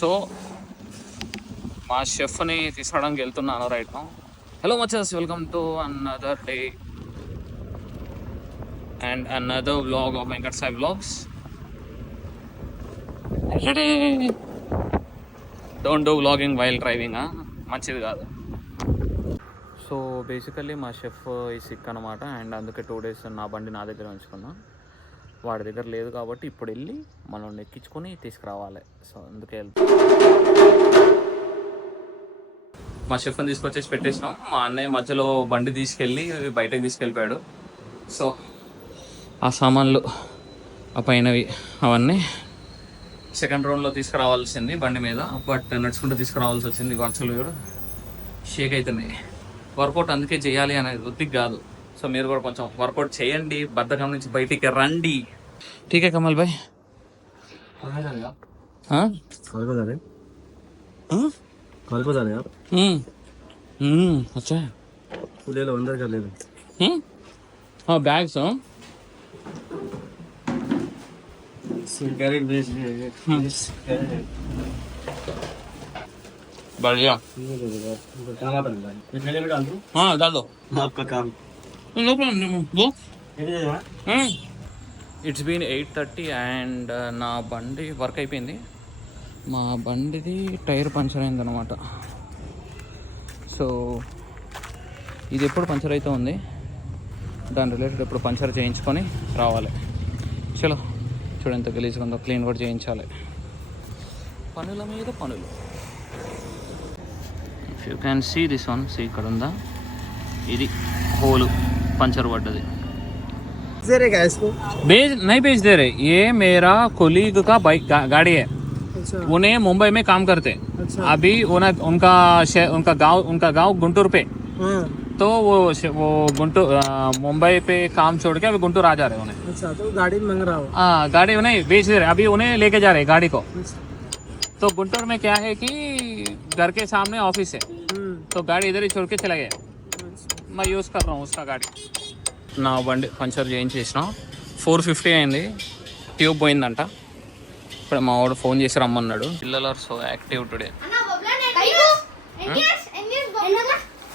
So మా షెఫ్ని తీసుకోవడానికి వెళ్తున్నాను రైట్ నౌ. హలో మచస్, welcome to another day and another vlog of Venkat Sai vlogs. Don't do vlogging while driving, మంచిది కాదు. సో బేసికల్లీ మా షెఫ్ ఈ సిక్ అనమాట, అండ్ అందుకే 2 days నా బండి నా దగ్గర ఉంచుకున్నా. వాడి దగ్గర లేదు కాబట్టి ఇప్పుడు వెళ్ళి మనం ఎక్కించుకొని తీసుకురావాలి. సో అందుకే వెళ్తాం. మా షెఫ్ని తీసుకొచ్చేసి పెట్టేసినాం. మా అన్నయ్య మధ్యలో బండి తీసుకెళ్ళి బయటకు తీసుకెళ్ళిపోయాడు. సో ఆ సామాన్లు ఆ పైనవి అవన్నీ సెకండ్ రౌండ్లో తీసుకురావాల్సింది బండి మీద, బట్ నడుచుకుంటూ తీసుకురావాల్సి వచ్చింది. గొంతులు కూడా షేక్ అవుతున్నాయి. వర్కౌట్ అందుకే చేయాలి అనేది వృత్తికి కాదు. సో మీరు కూడా కొంచెం వర్కౌట్ చేయండి, బద్ధకం నుంచి బయటికి రండి. ठीक है कमल भाई. हाँ कॉल को जा रहे हैं, कॉल को जा रहे हैं आप. अच्छा है, ले लो अंदर कर ले लो. हाँ बैग्स हो कैरेट भेज बढ़िया. हाँ डाल दो आपका काम. वो ఇట్స్ బీన్ 8:30 అండ్ నా బండి వర్క్ అయిపోయింది. మా బండిది టైర్ పంచర్ అయిందనమాట. సో ఇది ఎప్పుడు పంచర్ అయితే ఉంది, దాని రిలేటెడ్ ఎప్పుడు పంచర్ చేయించుకొని రావాలి. చలో చూడండి ఎంత గలీజ్గా ఉందో, క్లీన్ కూడా చేయించాలి. పనుల మీద పనులు. If you can see this one, see ఇక్కడ ఉందా, ఇది హోలు పంచర్ పడ్డది. नहीं भेज दे रहे, ये मेरा कोलीग का बाइक गाड़ी है. अच्छा. उन्हें मुंबई में काम करते. अच्छा. अभी उनका गांव गुंटूर पे. तो वो गुंटूर मुंबई पे काम छोड़ के अभी गुंटूर आ जा रहे हैं उन्हें. अच्छा, तो गाड़ी मंग रहा हो. हाँ गाड़ी उन्हें बेच दे रहे, अभी उन्हें लेके जा रहे गाड़ी को. अच्छा. तो गुंटूर में क्या है कि घर के सामने ऑफिस है, तो गाड़ी इधर ही छोड़ के चला गया. मैं यूज कर रहा हूँ उसका गाड़ी. నా బండి పంచర్ చేయించేసిన 450 అయింది. ట్యూబ్ పోయిందంట. ఇప్పుడు మా వాడు ఫోన్ చేసి రమ్మన్నాడు. పిల్లలు ఆర్ సో యాక్టివ్ టుడే.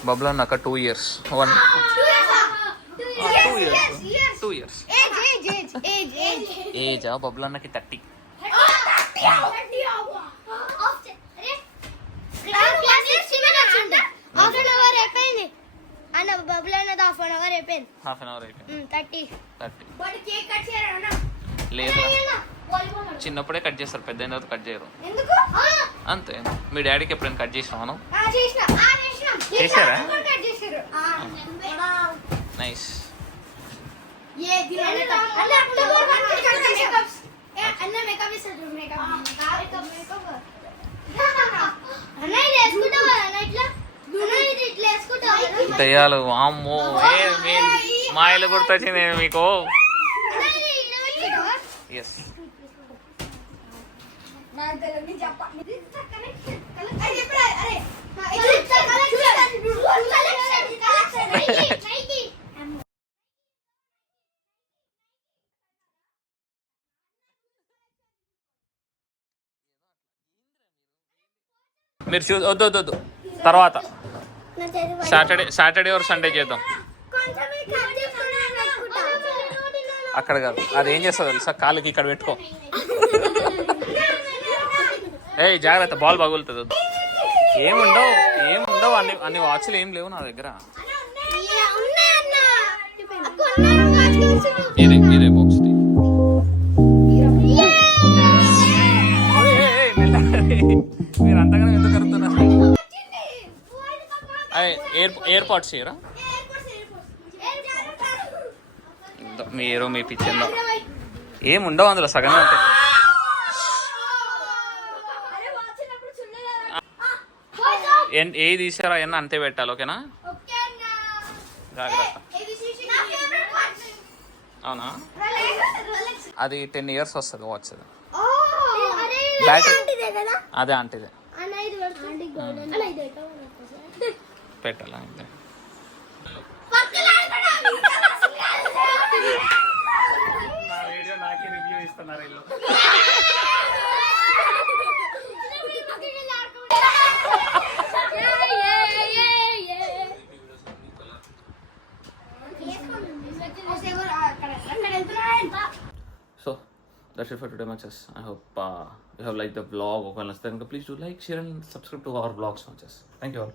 బబ్లా నాకు 2 years. 2 years ఏజా బబ్లా నాకు 30. హాఫ్ అన్ అవర్ అయిపోయింది. 30 లేదు, చిన్నప్పుడే కట్ చేస్తారు, పెద్ద అయిన తర్వాత కట్ చేయరు అంతే. మీ డాడీకి ఎప్పుడైనా కట్ చేసినాను? చేశారా? నైస్. దయ్యాలు అమ్మో, మాయలు గుర్తొచ్చింది మీకు. ఎస్ మీరు చూసి వద్దు తర్వాత సాటర్డే ఆర్ సండే చేద్దాం. అక్కడ కాదు, అది ఏం చేస్తుంది తెలుసా, కాళ్ళకి ఇక్కడ పెట్టుకో. జాగ్రత్త, బాల్ పగులుతుంది. ఏముండవు అన్ని వాచ్లు ఏం లేవు నా దగ్గర. ఇదే బాక్స్ మీరు అంతగానే ఎందుకు కలుగుతున్నారు? ఎయిర్పోర్ట్స్ చేయరా మీరు? మీ పిచ్చిందో ఏముండవు అందులో, సగమే ఉంటాయి. ఏ తీసారా అన్న అంతే పెట్టాలి, ఓకేనా? జాగ్రత్త. అవునా, అది 10 years వస్తుంది వాచ్. బ్యాటరీ అదే ఆంటీదే పెట్టాలా? నా వీడియో నాకే రివ్యూ ఇస్తున్నారు వీళ్ళు. that's it for today, matches. I hope you have liked the vlog. Please do like, share, and subscribe to our vlogs, matches. Thank you all.